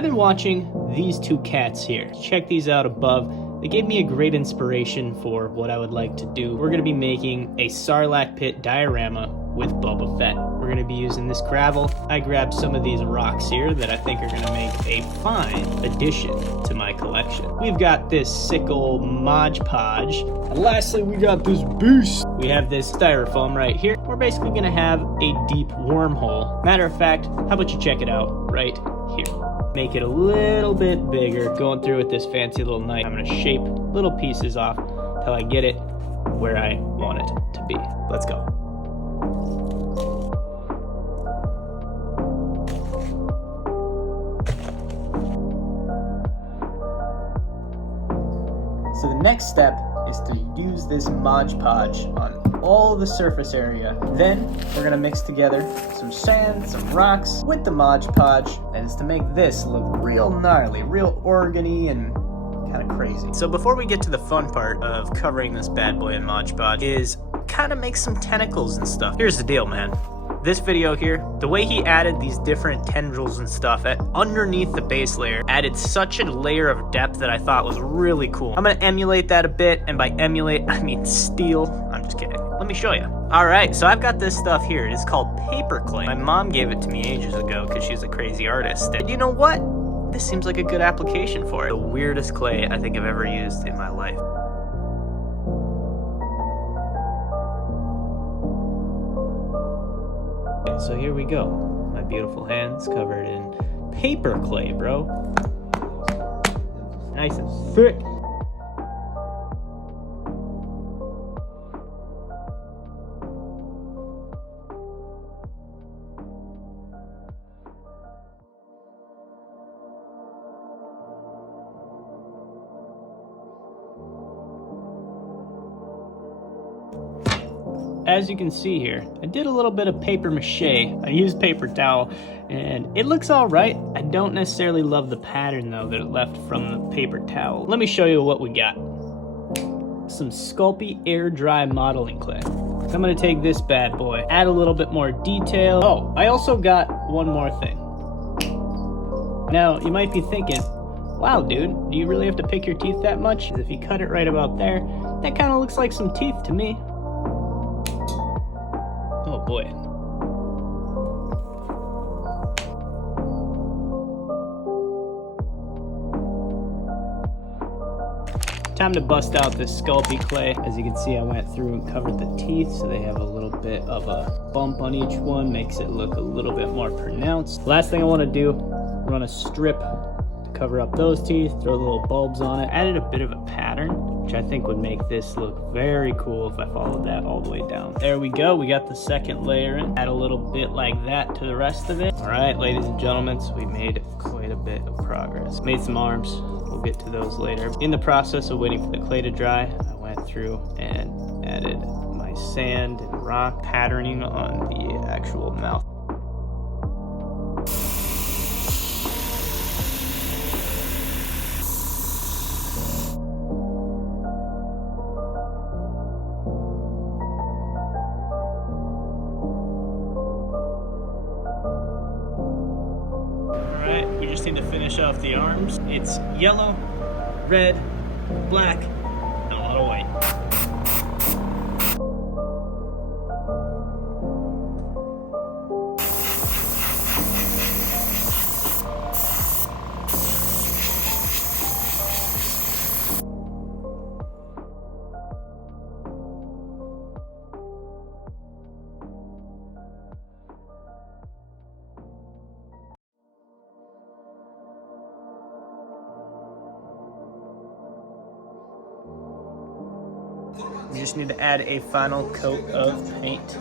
I've been watching these two cats here. Check these out above. They gave me a great inspiration for what I would like to do. We're gonna be making a Sarlacc pit diorama with Boba Fett. We're gonna be using this gravel. I grabbed some of these rocks here that I think are gonna make a fine addition to my collection. We've got this sick old Mod Podge. And lastly, we got this beast. We have this styrofoam right here. We're basically gonna have a deep wormhole. Matter of fact, how about you check it out right here. Make it a little bit bigger, going through with this fancy little knife. I'm gonna shape little pieces off till I get it where I want it to be. Let's go. So the next step is to use this Mod Podge on all the surface area. Then we're gonna mix together some sand, some rocks with the Mod Podge, and it's to make this look real gnarly, real organy, and kind of crazy. So before we get to the fun part of covering this bad boy in Mod Podge is kind of make some tentacles and stuff. Here's the deal, man. This video here, the way he added these different tendrils and stuff underneath the base layer added such a layer of depth that I thought was really cool. I'm gonna emulate that a bit, and by emulate, I mean steal. I'm just kidding. Let me show you. All right, so I've got this stuff here. It is called paper clay. My mom gave it to me ages ago because she's a crazy artist. And you know what? This seems like a good application for it. The weirdest clay I think I've ever used in my life. So here we go. My beautiful hands covered in paper clay, bro. Nice and thick. As you can see here, I did a little bit of paper mache. I used paper towel, and it looks all right. I don't necessarily love the pattern though that it left from the paper towel. Let me show you what we got. Some Sculpey air dry modeling clay. So I'm gonna take this bad boy, add a little bit more detail. Oh, I also got one more thing. Now, you might be thinking, wow, dude, do you really have to pick your teeth that much? If you cut it right about there, that kind of looks like some teeth to me. Oh boy. Time to bust out this Sculpey clay. As you can see, I went through and covered the teeth so they have a little bit of a bump on each one, makes it look a little bit more pronounced. Last thing I want to do, run a strip to cover up those teeth, throw the little bulbs on it. Added a bit of a pattern, which I think would make this look very cool if I followed that all the way down. There we go, we got the second layer in. Add a little bit like that to the rest of it. All right, ladies and gentlemen, so we made quite a bit of progress. Made some arms, we'll get to those later. In the process of waiting for the clay to dry, I went through and added my sand and rock patterning on the actual mouth. We just need to finish off the arms. It's yellow, red, black, and a lot of white. We just need to add a final coat of paint.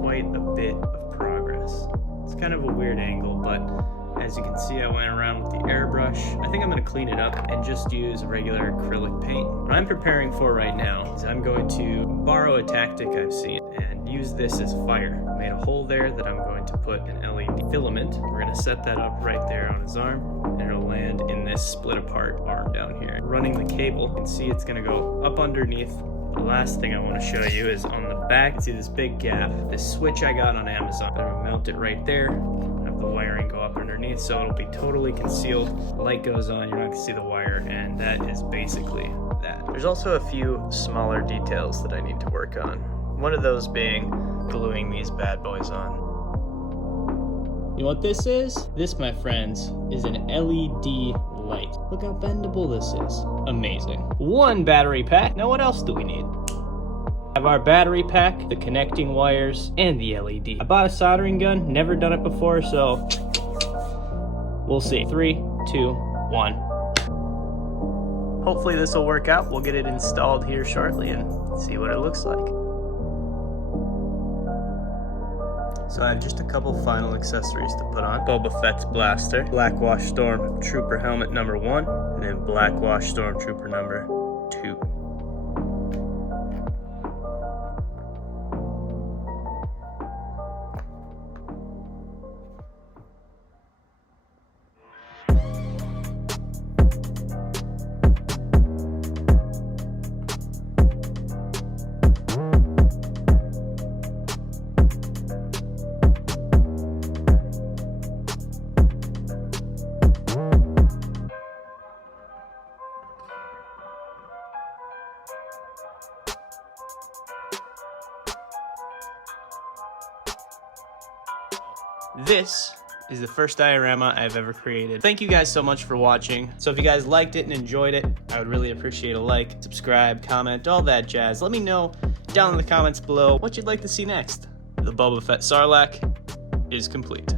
quite a bit of progress. It's kind of a weird angle, but as you can see, I went around with the airbrush. I think I'm going to clean it up and just use a regular acrylic paint. What I'm preparing for right now is I'm going to borrow a tactic I've seen and use this as fire. I made a hole there that I'm going to put an LED filament. We're going to set that up right there on his arm, and it'll land in this split apart arm down here. Running the cable, you can see it's going to go up underneath. The last thing I want to show you is on the back. You can see this big gap. This switch I got on Amazon. I'm going to mount it right there. Have the wiring go up underneath, so it'll be totally concealed. The light goes on, you're not going to see the wire, and that is basically that. There's also a few smaller details that I need to work on. One of those being gluing these bad boys on. You know what this is? This, my friends, is an LED light. Look how bendable this is. Amazing. One battery pack. Now what else do we need? Have our battery pack, the connecting wires, and the LED. I bought a soldering gun, never done it before, so we'll see. 3, 2, 1. Hopefully this will work out. We'll get it installed here shortly and see what it looks like. So I have just a couple final accessories to put on. Boba Fett's blaster, Blackwash Stormtrooper helmet number 1, and then Blackwash Stormtrooper number 2. This is the first diorama I've ever created. Thank you guys so much for watching. So if you guys liked it and enjoyed it, I would really appreciate a like, subscribe, comment, all that jazz. Let me know down in the comments below what you'd like to see next. The Boba Fett Sarlacc is complete.